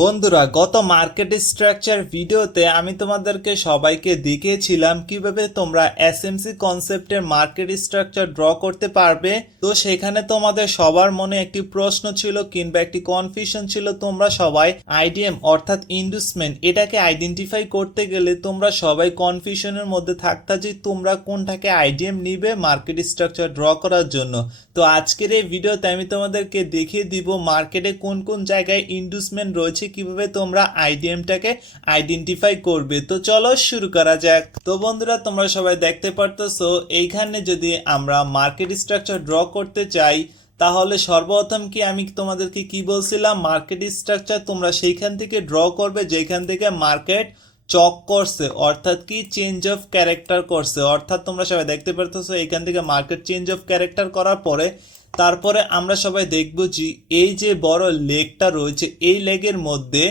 বন্ধুরা, গত market structure ভিডিওতে আমি তোমাদেরকে সবাইকে দেখিয়েছিলাম কিভাবে তোমরা এসএমসি কনসেপ্টের মার্কেট স্ট্রাকচার ড্র করতে পারবে। তো সেখানে তোমাদের সবার মনে একটি প্রশ্ন ছিল কিংবা একটি কনফিউশন ছিল, তোমরা সবাই আইডিএম অর্থাৎ ইন্ডুসমেন্ট এটাকে আইডেন্টিফাই করতে গেলে তোমরা সবাই কনফিউশনের মধ্যে থাকতা যে তোমরা কোনটাকে আইডিএম নিবে মার্কেট স্ট্রাকচার ড্র করার জন্য। তো আজকের এই ভিডিওতে আমি তোমাদেরকে দেখিয়ে দিব মার্কেটে কোন কোন জায়গায় ইন্ডুসমেন্ট রয়েছে, কিভাবে তোমরা আইডিএমটাকে আইডেন্টিফাই করবে। তো চলো শুরু করা যাক। তো বন্ধুরা, তোমরা সবাই দেখতে পারতেছো এইখানে যদি আমরা মার্কেট স্ট্রাকচার ড্র করতে চাই তাহলে সর্বপ্রথম কি আমি তোমাদেরকে কি বলছিলাম, মার্কেট স্ট্রাকচার তোমরা সেইখান থেকে ড্র করবে যেখান থেকে মার্কেট চক করছে, অর্থাৎ কি চেঞ্জ অফ ক্যারেক্টার করছে। অর্থাৎ তোমরা সবাই দেখতে পারতেছো এখান থেকে মার্কেট চেঞ্জ অফ ক্যারেক্টার করার পরে তারপরে আমরা সবাই দেখব যে এই যে বড় লেগটা রয়েছে এই লেগের মধ্যে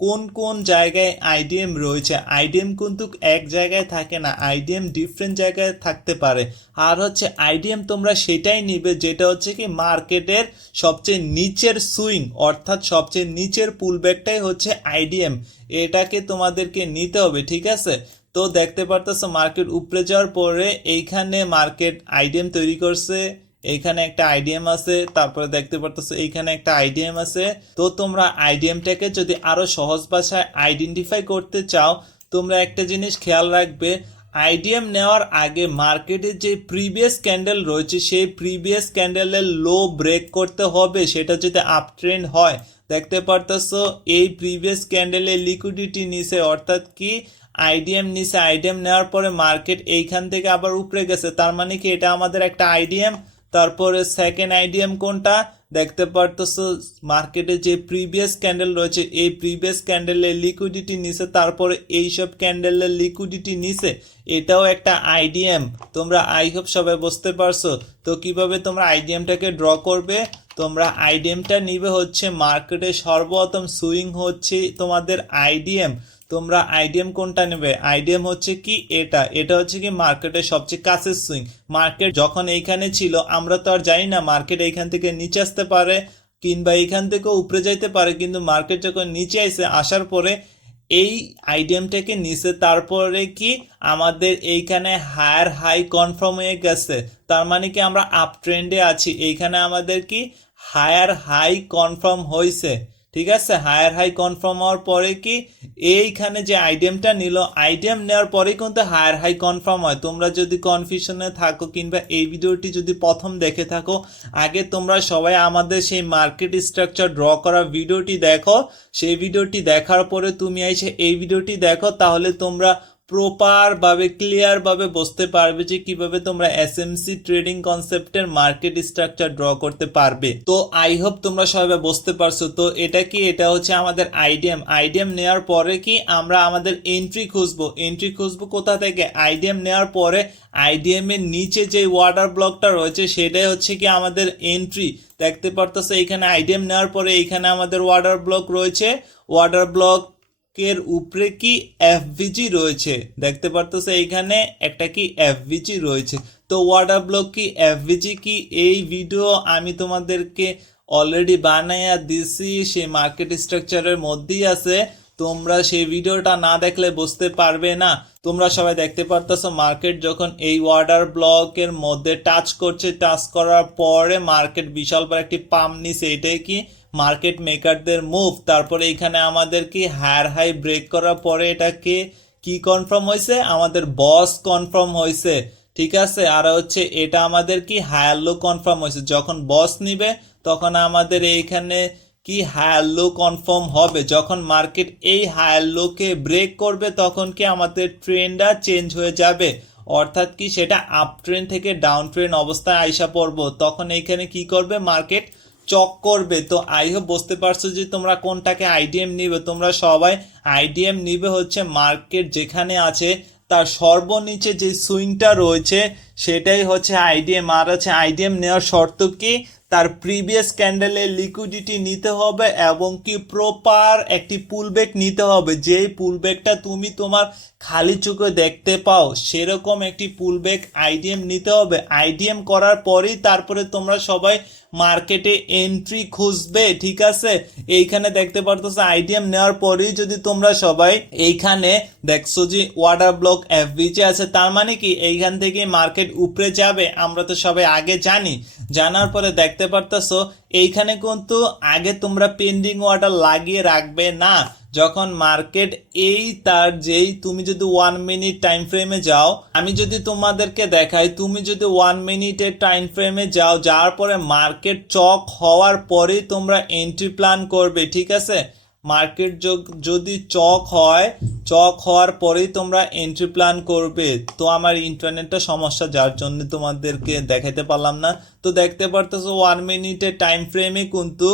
কোন কোন জায়গায় আইডিএম রয়েছে। আইডিএম কিন্তু এক জায়গায় থাকে না, আইডিএম ডিফারেন্ট জায়গায় থাকতে পারে। আর হচ্ছে আইডিএম তোমরা সেটাই নিবে যেটা হচ্ছে কি মার্কেটের সবচেয়ে নিচের সুইং, অর্থাৎ সবচেয়ে নিচের পুলব্যাকটাই হচ্ছে আইডিএম। এটাকে তোমাদেরকে নিতে হবে, ঠিক আছে। তো দেখতে পারতেছো মার্কেট উপরে যাওয়ার পরে এইখানে মার্কেট আইডিএম তৈরি করছে, এইখানে একটা আইডিএম আছে, তারপরে দেখতে পারতেছো এইখানে একটা আইডিএম আছে। তো তোমরা আইডিএমটাকে যদি আরো সহজ ভাষায় আইডেন্টিফাই করতে চাও তোমরা একটা জিনিস খেয়াল রাখবে, আইডিএম নেওয়ার আগে মার্কেটের যে প্রিভিয়াস ক্যান্ডেল রয়েছে সেই প্রিভিয়াস ক্যান্ডেলের লো ব্রেক করতে হবে। সেটা যদি আপ ট্রেন্ড হয়, দেখতে পারতেছো এই প্রিভিয়াস ক্যান্ডেলের লিকুইডিটি নিচে, অর্থাৎ কি আইডিএম নিচে, আইডিএম নেওয়ার পরে মার্কেট এইখান থেকে আবার উপরে গেছে, তার মানে কি এটা আমাদের একটা আইডিএম। তারপরে সেকেন্ড আইডিএম কোনটা, দেখতে পারতেছো মার্কেটে যে প্রিভিয়াস ক্যান্ডেল রয়েছে এই প্রিভিয়াস ক্যান্ডেলের লিকুইডিটি নিচে, তারপরে এইসব ক্যান্ডেলের লিকুইডিটি নিচে, এটাও একটা আইডিএম। তোমরা আই হোপ সবাই বুঝতে পারছো। তো কিভাবে তোমরা আইডিএমটাকে ড্র করবে, তোমরা আইডিএমটা নিবে হচ্ছে মার্কেটে সর্বপ্রথম সুইং হচ্ছে তোমাদের আইডিএম। তোমরা আইডিএম কোনটা নেবে, আইডিএম হচ্ছে কি এটা, এটা হচ্ছে কি মার্কেটের সবচেয়ে কাছের সুইং। মার্কেট যখন এইখানে ছিল আমরা তো আর জানি না মার্কেট এইখান থেকে নিচে আসতে পারে কিংবা এইখান থেকে উপরে যাইতে পারে, কিন্তু মার্কেট যখন নিচে আসে আসার পরে এই আইডিএমটাকে নিচে, তারপরে কি আমাদের এইখানে হায়ার হাই কনফার্ম হয়ে গেছে, তার মানে কি আমরা আপ ট্রেন্ডে আছি। এইখানে আমাদের কি হায়ার হাই কনফার্ম হয়েছে, ঠিক আছে। হায়ার হাই কনফার্ম হওয়ার পরে কি এইখানে যে আইডিএমটা নিল, আইডিএম নেওয়ার পরে কিন্তু হায়ার হাই কনফার্ম হয়। তোমরা যদি কনফিউশনে থাকো কিংবা এই ভিডিওটি যদি প্রথম দেখে থাকো, আগে তোমরা সবাই আমাদের সেই মার্কেট স্ট্রাকচার ড্র করা ভিডিওটি দেখো। সেই ভিডিওটি দেখার পরে তুমি এসে এই ভিডিওটি দেখো, তাহলে তোমরা প্রপার ভাবে ক্লিয়ার ভাবে বুঝতে পারবে যে কিভাবে তোমরা এসএমসি ট্রেডিং কনসেপ্টের মার্কেট স্ট্রাকচার ড্র করতে পারবে। তো আই হোপ তোমরা সবাই বুঝতে পারছো। তো এটা কি, এটা হচ্ছে আমাদের আইডিএম। আইডিএম নেওয়ার পরে কি আমরা আমাদের এন্ট্রি খুঁজবো। এন্ট্রি খুঁজবো কোথা থেকে, আইডিএম নেওয়ার পরে আইডিএম এর নিচে যে ওয়াটার ব্লকটা রয়েছে সেটাই হচ্ছে কি আমাদের এন্ট্রি। দেখতে পারতেছো এইখানে আইডিএম নেওয়ার পরে এইখানে আমাদের ওয়াটার ব্লক রয়েছে, ওয়াটার ব্লক এর উপরে কি এফভিজি রয়েছে, দেখতে পারতেছে এইখানে একটা কি এফভিজি রয়েছে। তো ওয়াটার ব্লক কি এফভিজি কি এই ভিডিও আমি তোমাদেরকে অলরেডি বানাইয়া দিছি, সেই মার্কেট স্ট্রাকচারের মধ্যেই আছে। তোমরা সেই ভিডিওটা না দেখলে বুঝতে পারবে না। তোমরা সবাই দেখতে পারতেছো মার্কেট যখন এই ওয়াটার ব্লকের মধ্যে টাচ করছে, টাচ করার পরে মার্কেট বিশাল বড় একটি পাম্প নিছে, এটাই কি মার্কেট মেকারদের মুভ। তারপরে এখানে আমাদের কি হায়ার হাই ব্রেক করার পরে এটাকে কি কনফার্ম হয়েছে, আমাদের বস কনফার্ম হয়েছে, ঠিক আছে। আর হচ্ছে এটা আমাদের কি হায়ার লো কনফার্ম হয়েছে, যখন বস নিবে তখন আমাদের এইখানে কি হায়ার লো কনফার্ম হবে। যখন মার্কেট এই হায়ার লোকে ব্রেক করবে তখন কি আমাদের ট্রেন্ডটা চেঞ্জ হয়ে যাবে, অর্থাৎ কি সেটা আপ ট্রেন্ড থেকে ডাউন ট্রেন্ড অবস্থায় আইসা পড়বো, তখন এইখানে কি করবে মার্কেট চক করবে। তো আই হোপ বুঝতে পারছো যে তোমরা কোনটাকে আইডিএম নিবে। তোমরা সবাই আইডিএম নিবে হচ্ছে মার্কেট যেখানে আছে তার সর্বনিচে যে সুইংটা রয়েছে সেটাই হচ্ছে আইডিএম। আর হচ্ছে আইডিএম নেওয়ার শর্ত কি, তার প্রিভিয়াস ক্যান্ডেলের লিকুইডিটি নিতে হবে এবং কি প্রপার একটি পুলব্যাক নিতে হবে, যেই পুলব্যাকটা তুমি তোমার খালি চোখে দেখতে পাও সেরকম একটি পুল ব্যাক আইডিএম নিতে হবে। আইডিএম করার পরেই তারপরে তোমরা সবাই মার্কেটে এন্ট্রি খুঁজবে, ঠিক আছে। এইখানে দেখতে পারতেছো আইডিএম নেওয়ার পরেই যদি তোমরা সবাই এইখানে দেখছো যে ওয়াটার ব্লক এফবিজি আছে, তার মানে কি এইখান থেকে মার্কেট উপরে যাবে, আমরা তো সবাই আগে জানি। জানার পরে দেখতে পারতেছো এইখানে কিন্তু আগে তোমরা পেন্ডিং ওয়াটার লাগিয়ে রাখবে না। যখন মার্কেট এই তার যেই তুমি যদি 1 মিনিট টাইম ফ্রেমে যাও, আমি যদি তোমাদেরকে দেখাই, তুমি যদি 1 মিনিটের টাইম ফ্রেমে যাও, যাওয়ার পরে মার্কেট চক হওয়ার পরেই তোমরা এন্ট্রি প্ল্যান করবে, ঠিক আছে। মার্কেট যদি চক হওয়ার পরেই তোমরা এন্ট্রি প্ল্যান করবে। তো আমার ইন্টারনেটটা সমস্যা, যার জন্য তোমাদেরকে দেখাতে পারলাম না। তো দেখতে পারতেছো 1 মিনিটের টাইম ফ্রেমে কিন্তু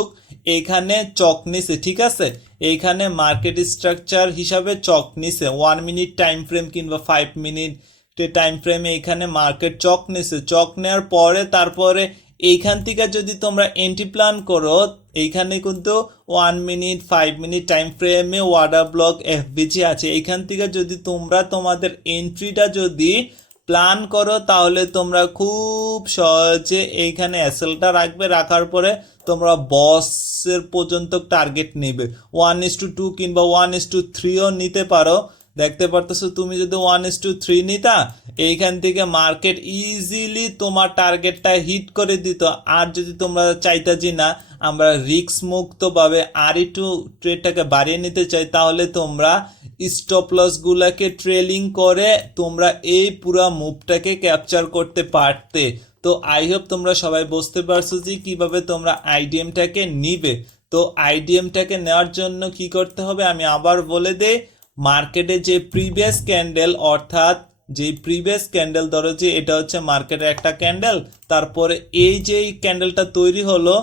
এখানে চক নিছে, ঠিক আছে। এইখানে মার্কেট স্ট্রাকচার হিসাবে চক নিছে 1 মিনিট টাইম ফ্রেম কিংবা 5 মিনিট টাইম ফ্রেমে এখানে মার্কেট চক নিছে। চক নেওয়ার পরে তারপরে এইখান থেকে যদি তোমরা এন্ট্রি প্ল্যান করো, এইখানে কিন্তু 1 মিনিট 5 মিনিট টাইম ফ্রেমে ওয়াটার ব্লক এফবিজি আছে। এইখান থেকে যদি তোমরা তোমাদের এন্ট্রিটা যদি প্ল্যান করো, তাহলে তোমরা খুব সহজে এইখানে এসএলটা রাখবে। রাখার পরে তোমরা বসের পর্যন্ত টার্গেট নেবে, 1:2 কিংবা 1:3ও নিতে পারো। দেখতে পারতেছো তুমি যদি 1:3 নিতা, এইখান থেকে মার্কেট ইজিলি তোমার টার্গেটটা হিট করে দিত। আর যদি তোমরা চাইতা যে না আমরা রিস্ক মুক্তভাবে আর একটু ট্রেডটাকে বাড়িয়ে নিতে চাই, তাহলে তোমরা স্টপ লস গুলাকে ট্রেলিং করে তোমরা এই পুরো মুভটাকে ক্যাপচার করতে পারতে। তো আই হোপ তোমরা সবাই বুঝতে পারছো যে কিভাবে তোমরা আইডিএমটাকে নিবে। তো আইডিএমটাকে নেওয়ার জন্য কি করতে হবে আমি আবার বলে দেই। মার্কেটে যে প্রিভিয়াস ক্যান্ডেল, অর্থাৎ যে প্রিভিয়াস ক্যান্ডেল, ধরো যে এটা হচ্ছে মার্কেটের একটা ক্যান্ডেল, তারপরে এই যে ক্যান্ডেলটা তৈরি হলো,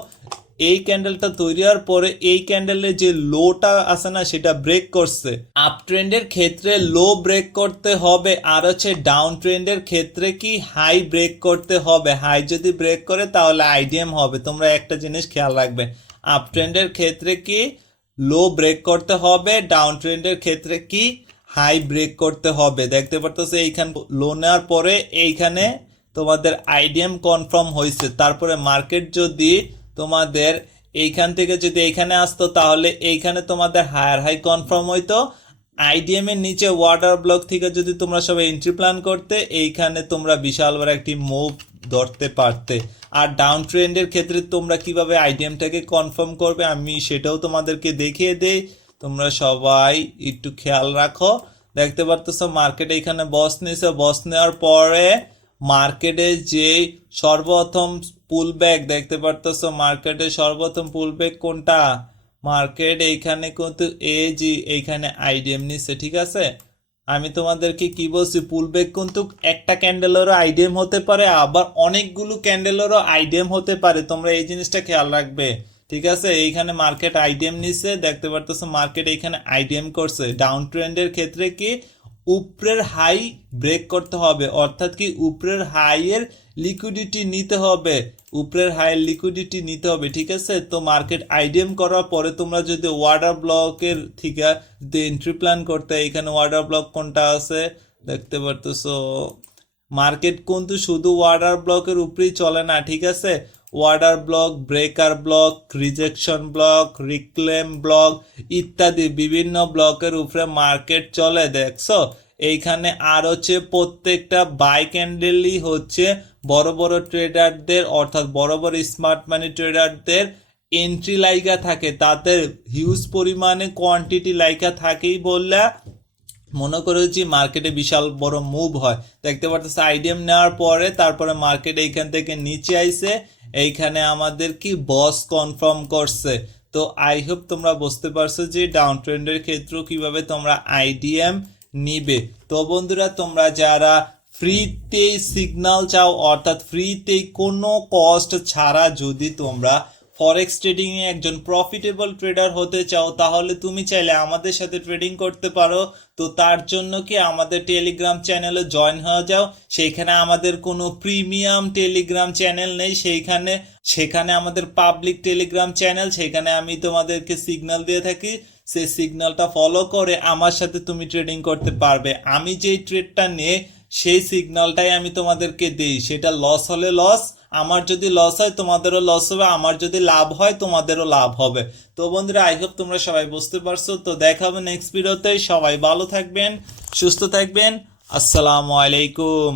এই ক্যান্ডেলটা তৈরি হওয়ার পরে এই ক্যান্ডেলের যে লোটা আছে না সেটা ব্রেক করছে। আপ ট্রেন্ডের ক্ষেত্রে লো ব্রেক করতে হবে, আর হচ্ছে ডাউন ট্রেন্ডের ক্ষেত্রে কি হাই ব্রেক করতে হবে। হাই যদি ব্রেক করে তাহলে আইডিএম হবে। তোমরা একটা জিনিস খেয়াল রাখবে, আপ ট্রেন্ডের ক্ষেত্রে কি লো ব্রেক করতে হবে, ডাউন ট্রেন্ডের ক্ষেত্রে কি হাই ব্রেক করতে হবে। দেখতে পারতেছো এইখানে লো নেওয়ার পরে এইখানে তোমাদের আইডিএম কনফার্ম হয়েছে। তারপরে মার্কেট যদি তোমাদের এইখান থেকে যদি এইখানে আসতো, তাহলে এইখানে তোমাদের হায়ার হাই কনফার্ম হইতো। আইডিএম এর নিচে ওয়াটার ব্লক থেকে যদি তোমরা সবাই এন্ট্রি প্ল্যান করতে, এইখানে তোমরা বিশাল বড় একটি মুভ ধরতে পারতে। আর ডাউন ট্রেন্ডের ক্ষেত্রে তোমরা কিভাবে আইডিএমটাকে কনফার্ম করবে আমি সেটাও তোমাদেরকে দেখিয়ে দেই, তোমরা সবাই একটু খেয়াল রাখো। দেখতে পারতেছো মার্কেট এখানে বস নিয়েছে, বস নেওয়ার পরে মার্কেটে যে সর্বপ্রথম পুল ব্যাক, দেখতে পারতেছো মার্কেটে সর্বপ্রথম পুল ব্যাক কোনটা, মার্কেট এইখানে কিন্তু এই যে এইখানে আইডিএম নিচ্ছে, ঠিক আছে। আমি তোমাদেরকে কি বলছি, পুল ব্যাক কিন্তু একটা ক্যান্ডেলেরও আইডিএম হতে পারে, আবার অনেকগুলো ক্যান্ডেলেরও আইডিএম হতে পারে। তোমরা এই জিনিসটা খেয়াল রাখবে, ঠিক আছে। এইখানে মার্কেট আইডিএম নিচ্ছে, দেখতে পারতেছো মার্কেট এইখানে আইডিএম করছে। ডাউন ট্রেন্ডের ক্ষেত্রে কি উপরের হাই ব্রেক করতে হবে, অর্থাৎ কি উপরের হাইয়ের লিকুইডিটি নিতে হবে, উপরের হাইয়ের লিকুইডিটি নিতে হবে, ঠিক আছে। তো মার্কেট আইডিএম করার পরে তোমরা যদি ওয়াটার ব্লকের থেকে যদি এন্ট্রি প্ল্যান করতে, এখানে ওয়াটার ব্লক কোনটা আছে দেখতে পারতেছো। মার্কেট কিন্তু শুধু ওয়াটার ব্লকের উপরেই চলে না, ঠিক আছে। Water block, breaker block, rejection block, reclaim block ইত্যাদি বিভিন্ন ব্লকের উপরে মার্কেট চলে, দেখছো। এইখানে আর হচ্ছে প্রত্যেকটা বাই ক্যান্ডেলই হচ্ছে বড় বড় ট্রেডারদের, অর্থাৎ বড় বড় স্মার্ট মানি ট্রেডারদের এন্ট্রি লাইগা থাকে, তাদের হিউজ পরিমাণে কোয়ান্টিটি লাইগা থাকেই বললে মনে করে যে মার্কেটে বিশাল বড় মুভ হয়। দেখতে পারতেছে আইডিএম নেওয়ার পরে তারপরে মার্কেট এইখান থেকে নিচে আইছে, এইখানে আমাদের কি বস কনফার্ম করছে। তো আই হোপ তোমরা বুঝতে পারছো যে ডাউন ট্রেন্ডের ক্ষেত্রেও কিভাবে তোমরা আইডিএম নিবে। তো বন্ধুরা, তোমরা যারা ফ্রিতে সিগন্যাল চাও, অর্থাৎ ফ্রিতে কোনো কস্ট ছাড়া যদি তোমরা ফরেক্স ট্রেডিং এ একজন প্রফিটেবল ট্রেডার হতে চাও, তাহলে তুমি চাইলে আমাদের সাথে ট্রেডিং করতে পারো। তো তার জন্য কি আমাদের টেলিগ্রাম চ্যানেলে জয়েন হয়ে যাও। সেইখানে আমাদের কোনো প্রিমিয়াম টেলিগ্রাম চ্যানেল নেই, সেখানে আমাদের পাবলিক টেলিগ্রাম চ্যানেল, সেখানে আমি তোমাদেরকে সিগন্যাল দিয়ে থাকি। সেই সিগন্যালটা ফলো করে আমার সাথে তুমি ট্রেডিং করতে পারবে। আমি যেই ট্রেডটা নিয়ে সেই সিগন্যালটাই আমি তোমাদেরকে দিই, সেটা লস হলে লস, আমার যদি লস হয় তোমাদেরও লস হবে, আমার যদি লাভ হয় তোমাদেরও লাভ হবে। তো বন্ধুরা, আই হোপ তোমরা সবাই বুঝতে পারছো। তো দেখা হবে নেক্সট ভিডিওতে। সবাই ভালো থাকবেন, সুস্থ থাকবেন। আসসালামু আলাইকুম।